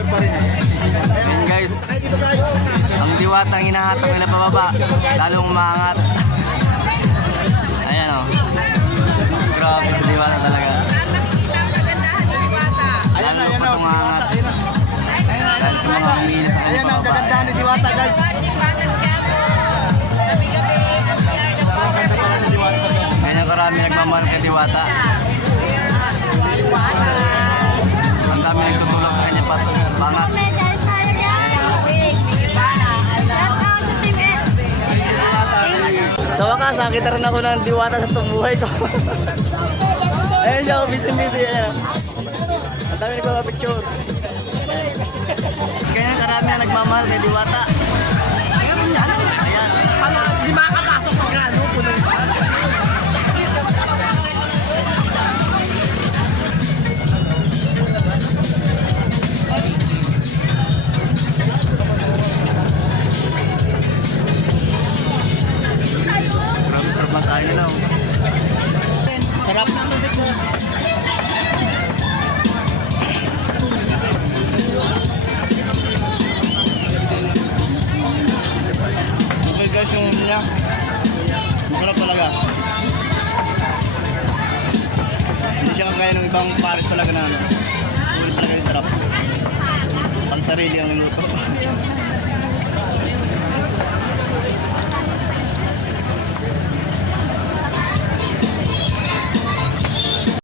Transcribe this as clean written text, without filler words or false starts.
Ayan guys, ang diwatang hinahatang nila pababa, lalong umangat. Ayan o. Grabe sa diwata talaga. Lalo pa tumangat. Dahil sa mga humili sa kanya Ayan ang pababa. kagandahan ni Diwata, guys. Ganyan karami nagmamahal kay Diwata. Ang dami nagtutulong sa kanya pangat. Sa wakas, nakita rin ako ng Diwata sa tumbuhay ko. Ayan siya, busy-busy. Ayan. Ang dami nagpapapicture. Ganyan karami ang nagmamahal kay Diwata. Meron yan. Ayan. Di makakapasok ng gano, puno pa. Grabe sarap lang kain nila. Sarap. Okay guys, yung niya. Masarap talaga. Hindi siya kagaya ng ibang pares talaga na ano. Ulit talaga yung sarap. Pang sarili ang luto.